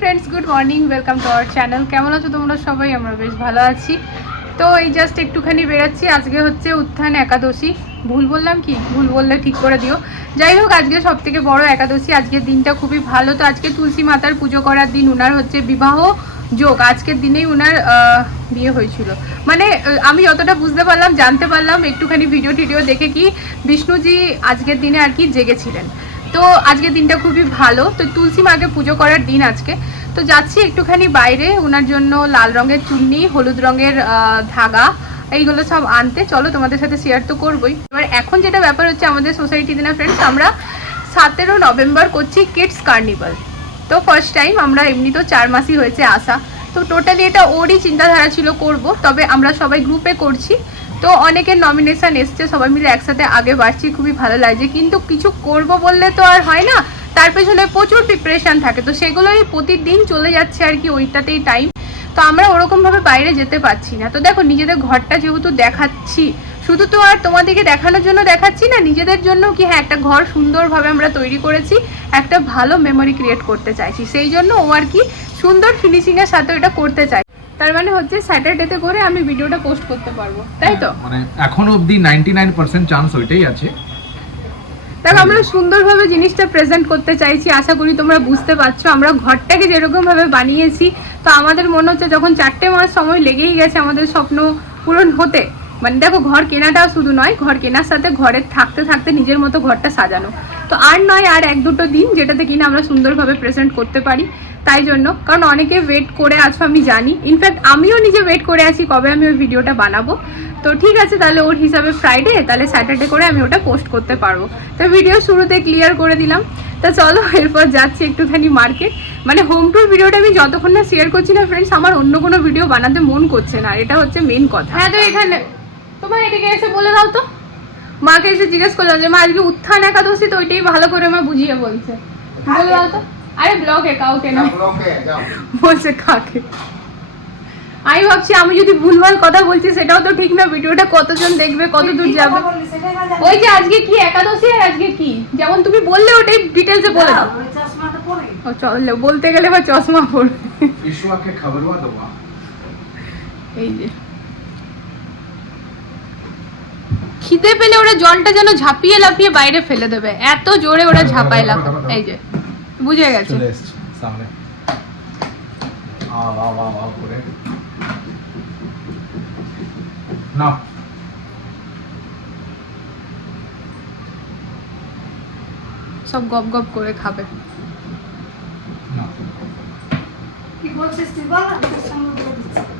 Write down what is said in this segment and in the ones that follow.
Friends good morning welcome to our channel কেমন আছো তোমরা সবাই? আমরা বেশ ভালো আছি। তো এই জাস্ট একটুখানি বেরাচ্ছি আজকে হচ্ছে উত্থান একাদশী। ভুল বললাম কি? ভুল বললে ঠিক করে দিও। যাই হোক, আজকে সব থেকে বড় একাদশী। আজকের দিনটা খুবই ভালো। তো আজকে তুলসী মাতার পুজো করার দিন। উনার হচ্ছে বিবাহ যোগ। আজকের দিনেই উনার বিয়ে হয়েছিল। মানে আমি যতটা বুঝতে পারলাম, জানতে পারলাম, একটুখানি ভিডিও টিডিও দেখে কি বিষ্ণুজি আজকের দিনে আর কি জেগেছিলেন। তো আজকের দিনটা খুবই ভালো। তো তুলসী মাকে পুজো করার দিন আজকে। তো যাচ্ছি একটুখানি বাইরে ওনার জন্য লাল রঙের চুন্নি, হলুদ রঙের ধাগা, এইগুলো সব আনতে। চলো তোমাদের সাথে শেয়ার তো করবোই। এবার এখন যেটা ব্যাপার হচ্ছে আমাদের সোসাইটিতে না ফ্রেন্ডস আমরা সতেরো নভেম্বর করছি কিডস কার্নিভাল তো ফার্স্ট টাইম আমরা এমনি তো চার মাসই হয়েছে আসা। তো টোটালি এটা ওরই চিন্তাধারা ছিল করব, তবে আমরা সবাই গ্রুপে করছি। তো অনেকের নমিনেশন এসছে, সবাই মিলে একসাথে আগে বাড়ছি, খুবই ভালো লাগছে। কিন্তু কিছু করব বললে তো আর হয় না। তার পেছনে প্রচুর প্রিপারেশন থাকে। তো সেগুলোই প্রতিদিন চলে যাচ্ছে আর কি, ওইটাতেই টাইম তো আমরা ওরকমভাবে বাইরে যেতে পারছি না। তো দেখো, নিজেদের ঘরটা যেহেতু দেখাচ্ছি, শুধু তো আর তোমাদেরকে দেখানোর জন্য দেখাচ্ছি না, নিজেদের জন্য কি হ্যাঁ একটা ঘর সুন্দরভাবে আমরা তৈরি করেছি, একটা ভালো মেমোরি ক্রিয়েট করতে চাইছি। সেই জন্য ও আর কি সুন্দর ফিনিশিংয়ের সাথে এটা করতে চাই। তার মানে হচ্ছে স্যাটারডেতে করে আমি ভিডিওটা পোস্ট করতে পারব তাই তো? মানে এখনও অবধি নাইনটি নাইন পার্সেন্ট চান্স ওইটাই আছে। দেখো আমরা সুন্দরভাবে জিনিসটা প্রেজেন্ট করতে চাইছি আশা করি তোমরা বুঝতে পারছ। আমরা ঘরটাকে যেরকম ভাবে বানিয়েছি তো আমাদের মনে হচ্ছে যখন চারটে মাস সময় লেগেই গেছে আমাদের স্বপ্ন পূরণ হতে মানে দেখো ঘর কেনাটাও শুধু নয় ঘর কেনার সাথে ঘরে থাকতে থাকতে নিজের মতো ঘরটা সাজানো। তো আর নয়, আর এক দুটো দিন যেটাতে কিনা আমরা সুন্দরভাবে প্রেজেন্ট করতে পারি। তাই জন্য, কারণ অনেকে ওয়েট করে আছো আমি জানি। ইনফ্যাক্ট আমিও নিজে ওয়েট করে আছি কবে আমি ওই ভিডিওটা বানাবো। তো ঠিক আছে, তাহলে ওর হিসাবে ফ্রাইডে তাহলে স্যাটারডে করে আমি ওটা পোস্ট করতে পারব। তো ভিডিও শুরুতে ক্লিয়ার করে দিলাম। তা চলো, এরপর যাচ্ছি একটুখানি মার্কেট মানে হোম টুর ভিডিওটা আমি যতক্ষণ না শেয়ার করছি না ফ্রেন্ডস আমার অন্য কোনো ভিডিও বানাতে মন করছে না। এটা হচ্ছে মেন কথা। হ্যাঁ তো এখানে তোমার এদিকে এসে বলে দাও তো। মাকে এসে জিজ্ঞেস করলাম যে মা আজকে উত্থান একাদশী তো ওইটাই ভালো করে মা বুঝিয়ে বলছে। বলতো? আরে ব্লকে কাউকে না। বলছে কাকে? আমি ভাবছি আমি যদি ভুলভাল কথা বলছি সেটাও তো ঠিক না। ভিডিওটা কতজন দেখবে কত দূর যাবে? ওই যে আজকে কি একাদশী আর আজকে কি? যেমন তুমি বললে ওটাই ডিটেলসে বলে দাও চলে বলতে গেলে বা চশমা পড়বে এই যে। খিদে পেলে ওরা জলটা যেন ঝাঁপিয়ে লাফিয়ে বাইরে ফেলে দেবে। এত জোরে ওরা ঝাঁপায় লাফায়। এই যে বুঝে গেছে? না সব গপ গপ করে খাবে।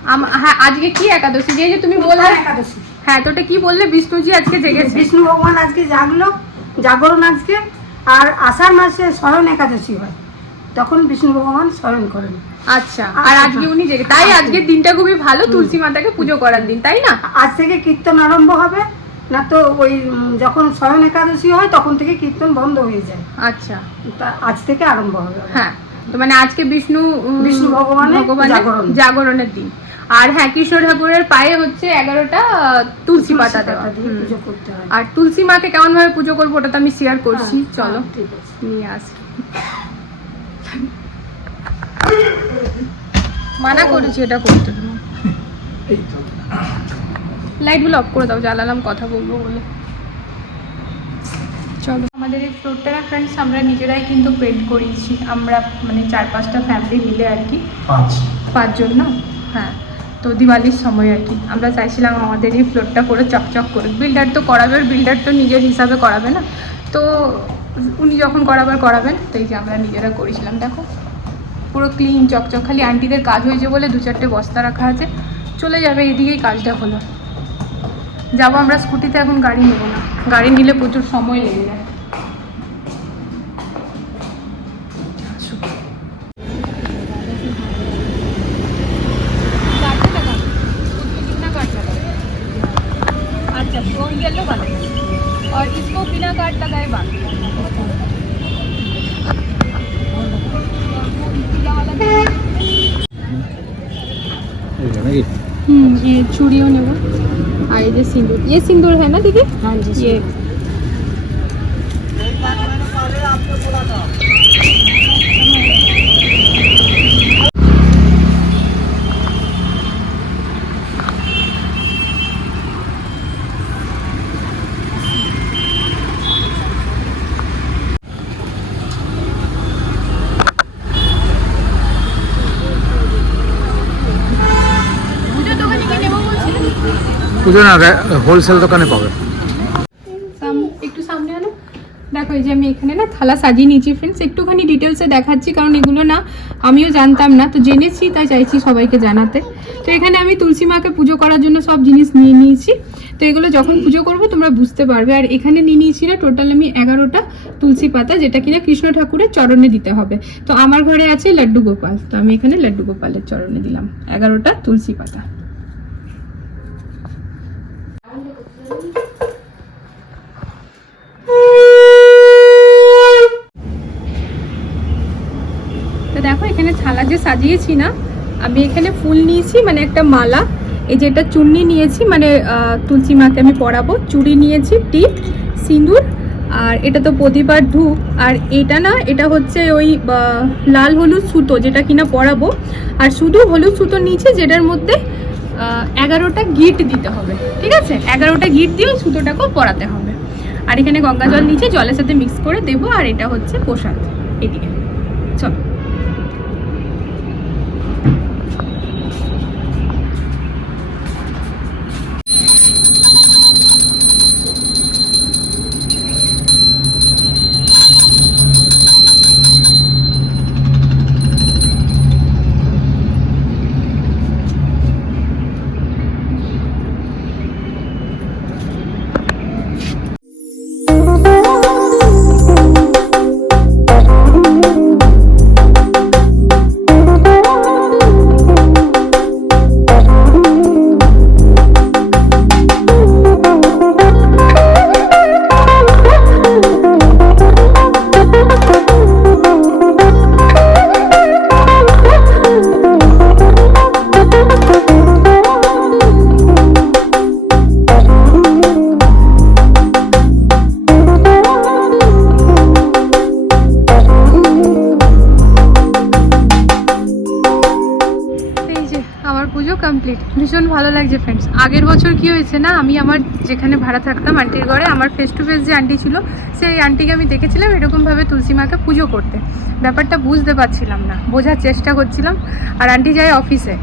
আম- হ্যাঁ আজকে কি একাদশী? যে যে তুমি বললে হ্যাঁ তো ওটা কি বললে? বিষ্ণুজি আজকে জেগেছে। বিষ্ণু ভগবান আজকে জাগলো জাগরণ আজকে আর আষাঢ় মাসে শয়ন একাদশী হয়। তখন বিষ্ণু ভগবান শয়ন করেন। আচ্ছা আর আজকে উনি জেগে তাই আজকের দিনটা খুবই ভালো তুলসী মাতাকে পুজো করার দিন তাই না? আজ থেকে কীর্তন আরম্ভ হবে না তো ওই যখন শয়ন একাদশী হয় তখন থেকে কীর্তন বন্ধ হয়ে যায়। আচ্ছা। তা আজ থেকে আরম্ভ হবে। হ্যাঁ তো মানে আজকে বিষ্ণু বিষ্ণু ভগবানের জাগরণ। জাগরণের দিন। আর হ্যাঁ কৃষ্ণ ঠাকুরের পায়ে হচ্ছে এগারোটা তুলসী পাতা দেওয়া। পুজো করতে হয়। আর তুলসী মাকে কেমন ভাবে পুজো করব ওটা তো আমি শেয়ার করছি হ্যাঁ, চলো। হ্যাঁ, ঠিক আছে। নিয়ে আসি। মানা করেছি এটা করতে। এই তো। লাইটগুলো অফ করে দাও জ্বালালাম কথা বলব বলে। চলো। আমাদের এই ফ্লোরটা না ফ্রেন্ডস আমরা নিজেরাই কিন্তু পেন্ট করিয়েছি আমরা মানে চার পাঁচটা ফ্যামিলি মিলে আর কি। পাঁচ। পাঁচজন না? হ্যাঁ। তো দিওয়ালির সময় আর কি। আমরা চাইছিলাম আমাদের এই ফ্লোরটা করে চকচক করে। বিল্ডার তো করাবে বিল্ডার তো নিজের হিসাবে করাবে না। তো উনি যখন করাবার করাবেন, তো এই যে আমরা নিজেরা করেছিলাম, দেখো। পুরো ক্লিন চকচক। খালি আন্টিদের কাজ হয়েছে বলে দু চারটে বস্তা রাখা আছে। চলে যাবে, এদিকেই কাজটা হলো। যাব আমরা স্কুটিতে এখন গাড়ি নেব না। গাড়ি নিলে প্রচুর সময় লেগে যায়। हम्म ये चूड़ियों ने वो और ये सिंदूर ये सिंदूर है ना दीदी हाँ जी ये হোলসেল দোকানে পাবে। দেখো, এই যে আমি এখানে না থালা সাজিয়ে নিয়েছি ফ্রেন্ডস একটুখানি ডিটেলসে দেখাচ্ছি, কারণ এগুলো না আমিও জানতাম না। তো জেনেছি, তাই চাইছি সবাইকে জানাতে। তো এখানে আমি তুলসী মাকে পুজো করার জন্য সব জিনিস নিয়ে নিয়েছি। তো এগুলো যখন পুজো করব, তোমরা বুঝতে পারবে। আর এখানে নিয়ে নিয়েছি না টোটাল আমি এগারোটা তুলসী পাতা, যেটা কিনা কৃষ্ণ ঠাকুরের চরণে দিতে হবে। তো আমার ঘরে আছে লাড্ডু গোপাল। তো আমি এখানে লাড্ডু গোপালের চরণে দিলাম, এগারোটা তুলসী পাতা তো দেখো এখানে থালা যে সাজিয়েছি না, আমি এখানে ফুল নিয়েছি মানে একটা মালা। এই যে এটা চুন্নি নিয়েছি মানে তুলসী মাকে আমি পরাবো। চুড়ি নিয়েছি, টিপ, সিঁদুর, আর এটা তো প্রদীপ আর ধূপ। আর এটা না, এটা হচ্ছে ওই লাল হলুদ সুতো, যেটা কিনা পরাবো। আর শুধু হলুদ সুতো নিয়েছি, যেটার মধ্যে এগারোটা গিট দিতে হবে, ঠিক আছে? এগারোটা গিট দিয়ে ওই সুতোটাকেও পরাতে হবে। আর এখানে গঙ্গা জল নিচে জলের সাথে মিক্স করে দেবো, আর এটা হচ্ছে প্রসাদ, এদিকে। আগের বছর কি হয়েছে না, আমি আমার যেখানে ভাড়া থাকতাম আন্টির ঘরে, আমার ফেস টু ফেস যে আন্টি ছিল, সেই আন্টিকে আমি দেখেছিলাম এরকমভাবে তুলসী মাকে পুজো করতে। ব্যাপারটা বুঝতে পারছিলাম না, বোঝার চেষ্টা করছিলাম, আর আন্টি যায় অফিসে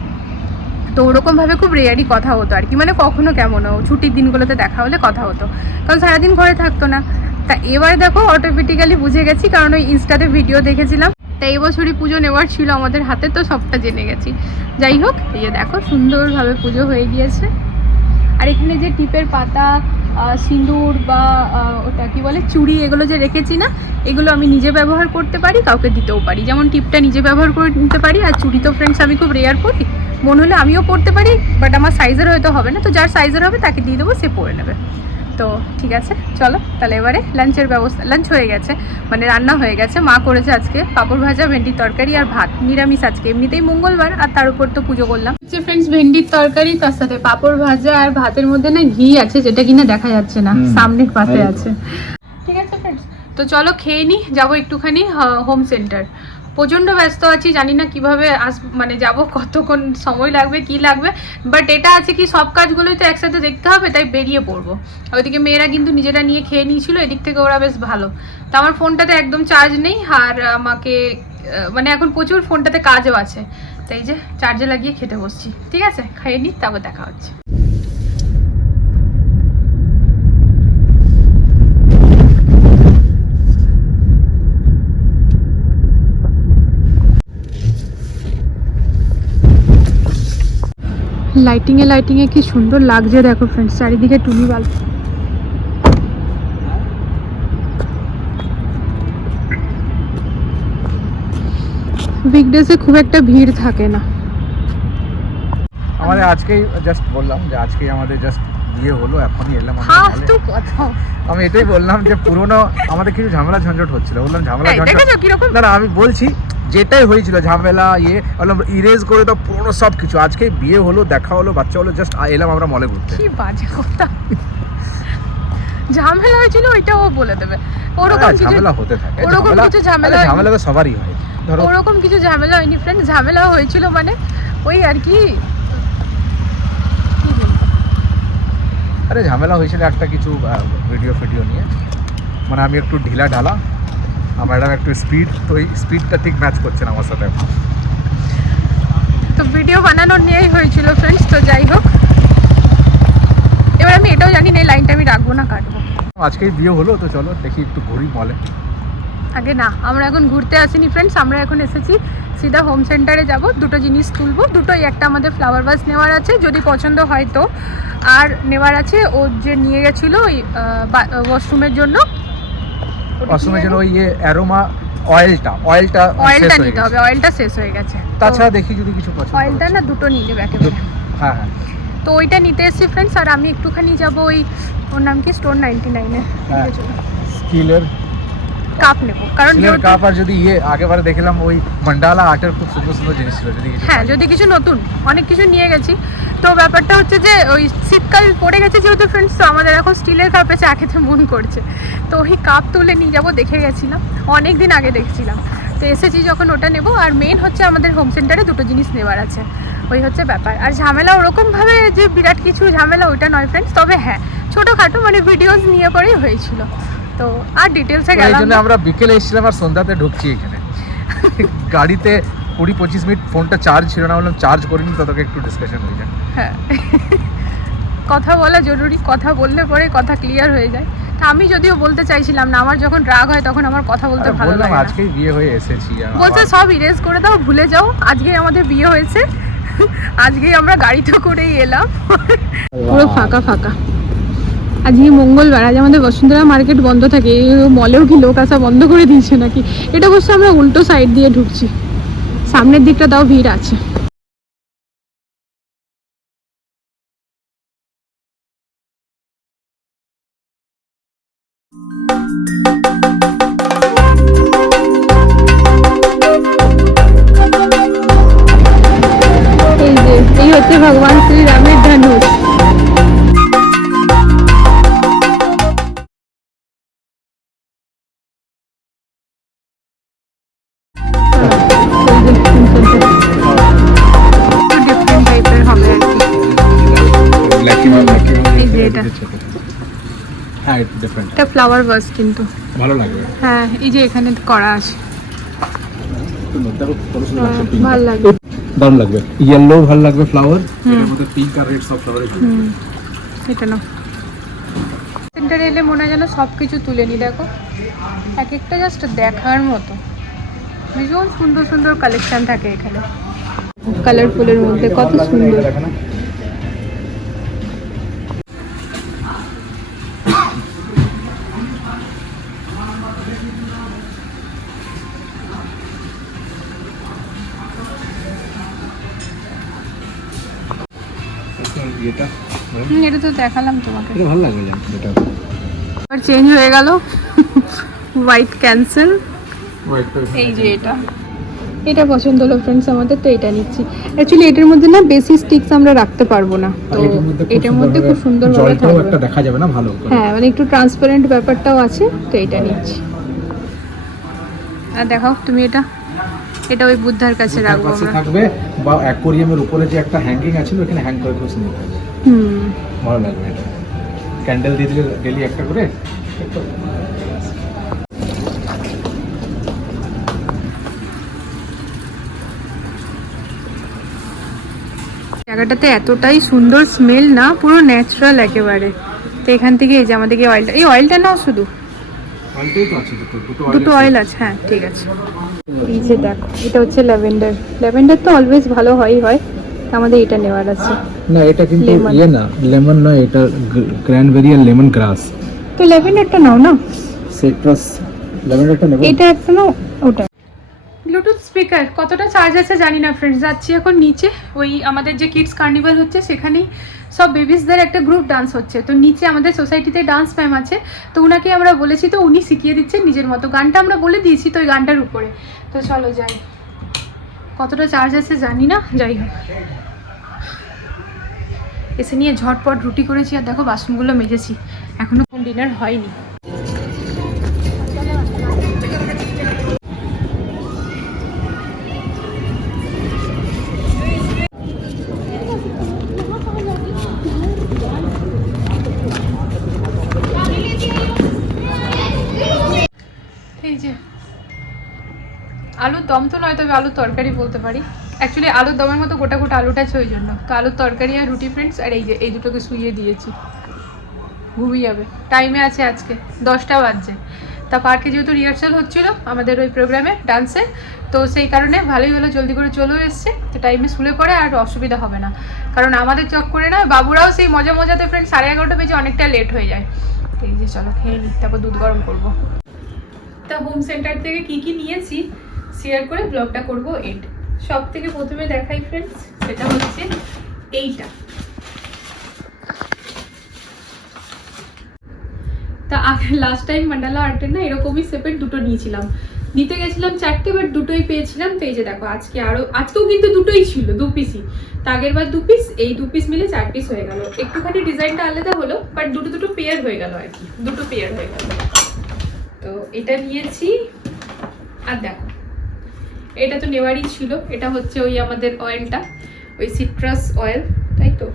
তো ওরকমভাবে খুব রেয়ারই কথা হতো আর কি মানে কখনো কেমনও ছুটির দিনগুলোতে দেখা হলে কথা হতো। কারণ সারাদিন ঘরে থাকতো না। তা এবার দেখো অটোমেটিক্যালি বুঝে গেছি, কারণ ওই ইনস্টাতে ভিডিও দেখেছিলাম। তা এবছরই পুজো নেওয়ার ছিল আমাদের হাতে, তো সবটা জেনে গেছি। যাই হোক, এই যে দেখো, সুন্দরভাবে পুজো হয়ে গিয়েছে। আর এখানে যে টিপের পাতা সিঁদুর বা ওটা কি বলে, চুড়ি, এগুলো যে রেখেছি না, এগুলো আমি নিজে ব্যবহার করতে পারি, কাউকে দিতেও পারি। যেমন টিপটা নিজে ব্যবহার করে নিতে পারি, আর চুড়ি তো ফ্রেন্ডস আমি খুব রেয়ার পরি। মনে হলে আমিও পড়তে পারি বাট আমার সাইজের হয়তো হবে না, তো যার সাইজের হবে তাকে দিয়ে দেবো, সে পরে নেবে। তো ঠিক আছে চলো তাহলে এবারে লাঞ্চের ব্যবস্থা লাঞ্চ হয়ে গেছে মানে রান্না হয়ে গেছে। মা করেছে আজকে পাপড় ভাজা ভেন্ডির তরকারি আর ভাত নিরামিষ আজকে। এমনিতেই মঙ্গলবার আর তার উপর তো পুজো করলাম। হচ্ছে ফ্রেন্ডস ভেন্ডির তরকারি তার সাথে পাপড় ভাজা আর ভাতের মধ্যে না ঘি আছে যেটা কিনা দেখা যাচ্ছে না। সামনের পাশে আছে। ঠিক আছে ফ্রেন্ডস তো চলো খেয়ে নি যাব একটুখানি হোম সেন্টার প্রচণ্ড ব্যস্ত আছি, জানি না কীভাবে আস মানে যাব, কতক্ষণ সময় লাগবে, কি লাগবে বাট এটা আছে কি সব কাজগুলোই তো একসাথে দেখতে হবে, তাই বেরিয়ে পড়ব। ওইদিকে মেয়েরা কিন্তু নিজেরা নিয়ে খেয়ে নিয়েছিল, এদিক থেকে ওরা বেশ ভালো। তো আমার ফোনটাতে একদম চার্জ নেই, আর আমাকে মানে এখন প্রচুর ফোনটাতে কাজও আছে। তাই যে চার্জে লাগিয়ে খেতে বসছি। ঠিক আছে? খাইয়ে নিই তারপর দেখা হচ্ছে। লাইটিং এ লাইটিং এ কি সুন্দর লাগছে দেখো ফ্রেন্ডস চারিদিকে টুনি বাল্ব উইকডেজে খুব একটা ভিড় থাকে না। আমাদের আজকেই জাস্ট বললাম যে আজকেই আমাদের জাস্ট বিয়ে হলো এখনই এলাম আমরা হ্যাঁ তো কথা। আমি এটাই বললাম যে পুরোনো আমাদের কিছু ঝামেলা ঝঞ্ঝট হচ্ছিল বললাম ঝামেলা এই, ঝঞ্ঝট না আমি বলছি যেটাই হয়েছিল ঝামেলা ইয়ে ইরেজ করে দাও পুরোনো সব কিছু আজকে বিয়ে হলো দেখা হলো বাচ্চা হলো জাস্ট এলাম আমরা মলে ঘুরতে। কি বাজে কথা। ঝামেলা হয়েছিল ওইটা ও বলে দেবে। ওরকম ঝামেলা হতে থাকে। ওরকম কিছু ঝামেলা ঝামেলা তো সবারই হয়। ধরো ওরকম কিছু ঝামেলা হয়নি ফ্রেন্ড ঝামেলা হয়েছিল মানে ওই আর কি? আরে ঝামেলা হয়েছিল একটা কিছু ভিডিও ফিডিও নিয়ে। মানে আমি একটু ঢিলা ঢালা। ম্যাডাম একটু স্পিড তো এই স্পিডটা ঠিক ম্যাচ করছে না আমার সাথে তো ভিডিও বানানোর নিয়েই হয়েছিল ফ্রেন্ডস তো যাই হোক। এবার আমি এটাও জানি না এই লাইনটা আমি রাখব না কাটবো। আজকেই বিয়ে হলো তো চলো দেখি একটু ঘুরি মলে। আগে না আমরা এখন ঘুরতে আসিনি ফ্রেন্ডস আমরা এখন এসেছি সিধা হোম সেন্টারে যাব দুটো জিনিস তুলবো দুটোই একটা আমাদের ফ্লাওয়ার বাস নেওয়ার আছে যদি পছন্দ হয় তো। আর নেওয়ার আছে ও যে নিয়ে গেছিল ওই ওয়াশরুমের জন্য অসমের জন্য ওই অ্যারোমা অয়েলটা অয়েলটা অয়েলটা নিতে হবে অয়েলটা শেষ হয়ে গেছে। তাছাড়া দেখি যদি কিছু পছন্দ অয়েলটা না দুটো নিয়ে নেবে একেবারে হ্যাঁ হ্যাঁ। তো ওইটা নিতে এসেছি ফ্রেন্ডস আর আমি একটুখানি যাব ওই ওর নাম কি? স্টোর নাইনটি নাইনে। স্কিলের কাপ নেব কারণ কাপ আর যদি ইয়ে আগেবারে দেখলাম ওই মান্ডালা আর্টের খুব সুন্দর সুন্দর জিনিস ছিল যদি হ্যাঁ যদি কিছু নতুন অনেক কিছু নিয়ে গেছি। তো ব্যাপারটা হচ্ছে যে ওই শীতকাল পড়ে গেছে যেহেতু ফ্রেন্ডস তো আমাদের এখন স্টিলের কাপে চা খেতে মন করছে। তো ওই কাপ তুলে নিয়ে যাব দেখে গেছিলাম অনেক দিন আগে দেখছিলাম। তো এসেছি যখন ওটা নেব আর মেন হচ্ছে আমাদের হোম সেন্টারে দুটো জিনিস নেওয়ার আছে। ওই হচ্ছে ব্যাপার। আর ঝামেলা ওরকমভাবে যে বিরাট কিছু ঝামেলা ওইটা নয় ফ্রেন্ডস তবে হ্যাঁ ছোটোখাটো মানে ভিডিওস নিয়ে পরেই হয়েছিল। তো আর ডিটেলসে তো এই গেলাম জন্য আমরা বিকেলে এসেছিলাম আর সন্ধ্যাতে ঢুকছি এখানে। গাড়িতে কুড়ি পঁচিশ মিনিট ফোনটা চার্জ ছিল না বললাম চার্জ করিনি ততকে একটু ডিসকাশন হয়ে যায় হ্যাঁ। কথা বলা জরুরি কথা বললে পরে কথা ক্লিয়ার হয়ে যায়। তা আমি যদিও বলতে চাইছিলাম না আমার যখন রাগ হয় তখন আমার কথা বলতে ভালো লাগে না। আজকেই বিয়ে হয়ে এসেছি বলছে সব ইরেজ করে দাও ভুলে যাও আজকেই আমাদের বিয়ে হয়েছে। আজকেই আমরা গাড়িতে করেই এলাম। পুরো ফাঁকা ফাঁকা। আজকে মঙ্গলবার, আজ আমাদের বসুন্ধরা মার্কেট বন্ধ থাকে মলেও কি লোক আসা বন্ধ করে দিয়েছে নাকি? এটা অবশ্য আমরা উল্টো সাইড দিয়ে ঢুকছি। সামনের দিকটা তাও ভিড় আছে। এটা। হ্যাঁ এটা ডিফারেন্ট এটা ফ্লাওয়ার বাস কিন্তু। ভালো লাগবে। হ্যাঁ এই যে এখানে করা আছে। সুন্দর হ্যাঁ, লাগছে pink। ভালো লাগবে। দারুণ লাগবে। ইয়েলো ভালো লাগবে ফ্লাওয়ার এর মধ্যে পিঙ্ক আর রেড সব ফ্লাওয়ার এটা না সেন্টারে এলে মনে হয় যেন সব কিছু তুলে নি দেখো। এক একটা জাস্ট দেখার মতো। ভীষণ সুন্দর সুন্দর কালেকশন থাকে এখানে। কালারফুলের মধ্যে কত সুন্দর। এটা হুম, এটা তো দেখালাম তোমাকে। এটা ভালো জানো এটা। আবার চেঞ্জ হয়ে গেল। হোয়াইট ক্যান্সেল এই যে এটা। এটা পছন্দ হলো ফ্রেন্ডস আমাদের তো এটা নিচ্ছি। অ্যাকচুয়ালি এটার মধ্যে না বেশি স্টিক্স আমরা রাখতে পারব না। তো এটার মধ্যে খুব সুন্দরভাবে জলটাও থাকবে। একটা দেখা যাবে না ভালো হ্যাঁ মানে একটু ট্রান্সপারেন্ট ব্যাপারটাও আছে তো এটা নিচ্ছি। আর দেখাও তুমি এটা। এটা ওই বুদ্ধার কাছে রাখব আমরা। থাকবে বা অ্যাকোরিয়ামের উপরে যে একটা হ্যাঙ্গিং আছে ওখানে হ্যাং করে খুশি নিতে হবে। হুম। ভালো লাগবে এটা। ক্যান্ডেল দিয়ে দিলে ডেলি একটা করে জায়গাটাতে এতটাই সুন্দর স্মেল না পুরো ন্যাচারাল একেবারে। তো এখান থেকে এই যে আমাদেরকে অয়েলটা এই অয়েলটা নাও শুধু। দুটো অয়েল আছে। হ্যাঁ ঠিক আছে। এই যে দেখো এটা হচ্ছে ল্যাভেন্ডার। ল্যাভেন্ডার তো অলওয়েজ ভালো হয়ই হয় আমাদের এটা নেওয়ার আছে। না এটা কিন্তু ইয়ে না লেমন নয় এটা ক্র্যানবেরি আর লেমন গ্রাস তো ল্যাভেন্ডারটা নাও না? সিট্রাস লেমনটা নেব। এটা একটা নাও ওটা। ব্লুটুথ স্পিকার কতটা চার্জ আছে জানি না ফ্রেন্ডস যাচ্ছি এখন নিচে ওই আমাদের যে কিডস কার্নিভাল হচ্ছে সেখানেই সব বেবিসদের একটা গ্রুপ ডান্স হচ্ছে। তো নিচে আমাদের সোসাইটিতে ডান্স ম্যাম আছে। তো ওনাকে আমরা বলেছি, তো উনি শিখিয়ে দিচ্ছেন নিজের মতো। গানটা আমরা বলে দিয়েছি তো ওই গানটার উপরে। তো চলো যাই। কতটা চার্জ আছে জানি না, যাই হোক। এসে নিয়ে ঝটপট রুটি করেছি আর দেখো বাসনগুলো মেজেছি। এখনও ডিনার হয়নি। আলুর দম তো নয়, তবে আলুর তরকারি বলতে পারি। অ্যাকচুয়ালি আলুর দমের মতো গোটা গোটা আলুটা আছে ওই জন্য। তো আলুর তরকারি আর রুটি ফ্রেন্ডস আর এই যে, এই দুটোকে শুইয়ে দিয়েছি। ঘুমিয়ে যাবে। টাইমে আছে আজকে। দশটা বাজছে। তা পার্কে যেহেতু রিহার্সাল হচ্ছিল আমাদের ওই প্রোগ্রামে ডান্সে তো সেই কারণে ভালোই হলো, জলদি করে চলেও এসছে। তো টাইমে শুলে পড়ে আর অসুবিধা হবে না। কারণ আমাদের চক করে না, বাবুরাও সেই মজা মজাতে ফ্রেন্ড সাড়ে এগারোটা বেজে অনেকটা লেট হয়ে যায়। এই যে চলো, খেয়ে নিই তারপর দুধ গরম করব। তা হোম সেন্টার থেকে কি কি নিয়েছি? শেয়ার করে ব্লগটা করব এন্ড সব থেকে প্রথমে দেখাই ফ্রেন্ডস সেটা হচ্ছে এইটা। তা লাস্ট টাইম মান্ডালা আর্টের না এরকমই সেপের দুটো নিয়েছিলাম। নিতে গেছিলাম চারটে বাট দুটোই পেয়েছিলাম। তো এই যে দেখো, আজকে আরও, আজকেও কিন্তু দুটোই ছিল, দু পিসই তা আগের বার দু পিস এই দু পিস মিলে চার পিস হয়ে গেল। একটুখানি ডিজাইনটা আলাদা হলো বাট দুটো দুটো পেয়ার হয়ে গেল আর কি। দুটো পেয়ার হয়ে গেল। তো এটা নিয়েছি, আর দেখো এটা তো নেওয়ারই ছিল। এটা হচ্ছে ওই আমাদের অয়েলটা ওই সিট্রাস অয়েল তাই তো?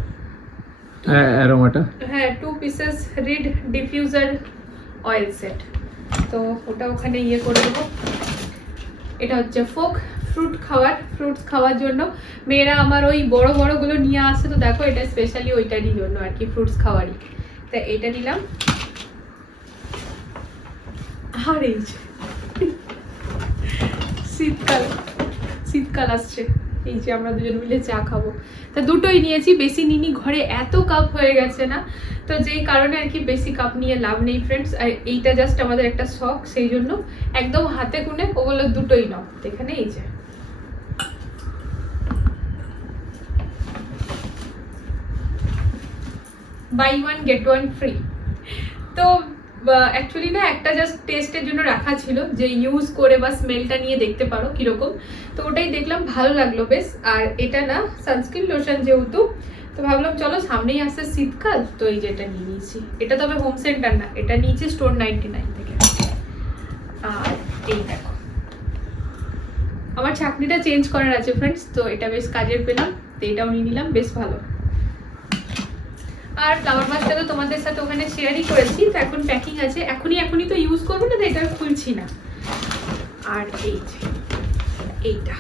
অ্যারোমাটা হ্যাঁ two pieces reed diffuser oil set তো ওটা ওখানে ইয়ে করে দেবো। এটা হচ্ছে ফোক ফ্রুট খাওয়ার ফ্রুটস খাওয়ার জন্য। মেয়েরা আমার ওই বড় বড়গুলো নিয়ে আসে তো দেখো এটা স্পেশালি ওইটারই জন্য আর কি ফ্রুটস খাওয়ারই। তা এটা নিলাম। আর এই যে। শীতকাল শীতকাল আসছে। এই যে আমরা দুজন মিলে চা খাব। তা দুটোই নিয়েছি, বেশি নিনি ঘরে এত কাপ হয়ে গেছে না। তো যেই কারণে আর কি বেশি কাপ নিয়ে লাভ নেই ফ্রেন্ডস আর এইটা জাস্ট আমাদের একটা শখ, সেই জন্য একদম হাতে গুনে ওগুলো দুটোই নাও। এখানে এই যে। Buy one get one free তো অ্যাকচুয়ালি না একটা জাস্ট টেস্টের জন্য রাখা ছিল যে ইউজ করে বা স্মেলটা নিয়ে দেখতে পারো কীরকম। তো ওটাই দেখলাম, ভালো লাগল বেশ। আর এটা না সানস্ক্রিন লোশন যেহেতু, তো ভাবলাম চলো সামনেই আসছে শীতকাল, তো এই যে এটা নিয়ে নিয়েছি। এটা তবে হোম সেন্টার না, এটা নিয়েছি স্টোর নাইনটি নাইন থেকে। আর এই দেখো। আমার চাকরিটা চেঞ্জ করার আছে ফ্রেন্ডস তো এটা বেশ কাজের পেলাম, তো এটাও নিয়ে নিলাম, বেশ ভালো। আর ফ্লাওয়ার মাছটা তো তোমাদের সাথে ওখানে শেয়ারই করেছি, তো এখন প্যাকিং আছে। এখনই এখনই তো ইউজ করব না, তো এটা খুলছি না। আর এই যে, এইটা।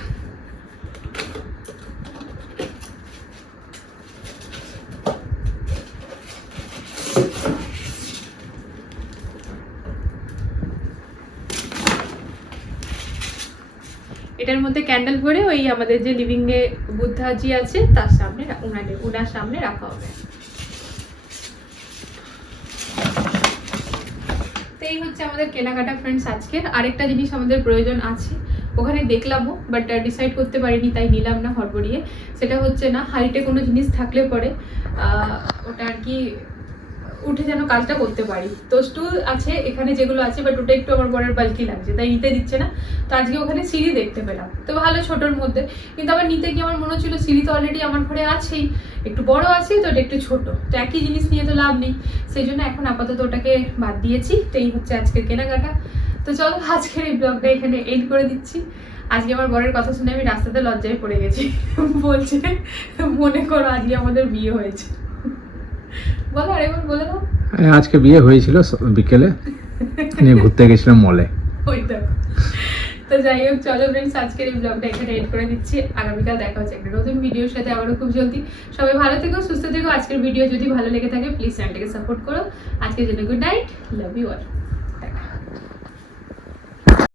এটার মধ্যে ক্যান্ডেল ভরে ওই আমাদের যে লিভিং এ বুদ্ধাজি আছে, তার সামনে রা- উনাদের উনার সামনে রাখা হবে তো এই হচ্ছে আমাদের কেনাকাটা ফ্রেন্ডস আজকের। আরেকটা জিনিস আমাদের প্রয়োজন আছে, ওখানে দেখলামও বাট ডিসাইড করতে পারিনি, তাই নিলাম না হড়বড়িয়ে সেটা হচ্ছে না হাইটে কোনো জিনিস থাকলে পরে ওটা আর কি উঠে যেন কাজটা করতে পারি। তো স্টুল আছে, এখানে যেগুলো আছে বাট ওটা একটু আমার বরের বালকি লাগছে, তাই নিতে দিচ্ছে না। তো আজকে ওখানে সিঁড়ি দেখতে পেলাম। তো ভালো ছোটোর মধ্যে। কিন্তু আবার নিতে গিয়ে আমার মনে হচ্ছিল, সিঁড়ি তো অলরেডি আমার ঘরে আছেই। একটু বড় আছে, তো এটা একটু ছোট। তো একই জিনিস নিয়ে তো লাভ নেই। সেই জন্য এখন আপাতত ওটাকে বাদ দিয়েছি। তো এই হচ্ছে আজকের কেনাকাটা। তো চলো আজকের এই ব্লগটা এখানে এন্ড করে দিচ্ছি। আজকে আমার বরের কথা শুনে আমি রাস্তাতে লজ্জায় পড়ে গেছি। বলছে মনে করো আজকে আমাদের বিয়ে হয়েছে। বলো আর আরেকবার বলে দাও। আজকে বিয়ে হয়েছিল বিকেলে। নিয়ে ঘুরতে গেছিলাম মলে ওই দেখো। তো যাই হোক, চলো ফ্রেন্ডস আজকের এই ব্লগটা এখানে এড করে দিচ্ছি। আগামীকাল দেখা হচ্ছে একটা নতুন ভিডিওর সাথে, আবারও খুব জলদি। সবাই ভালো থেকো, সুস্থ থেকো। আজকের ভিডিও যদি ভালো লেগে থাকে প্লিজ চ্যানেলটাকে সাপোর্ট করো। আজকের জন্য good night love you all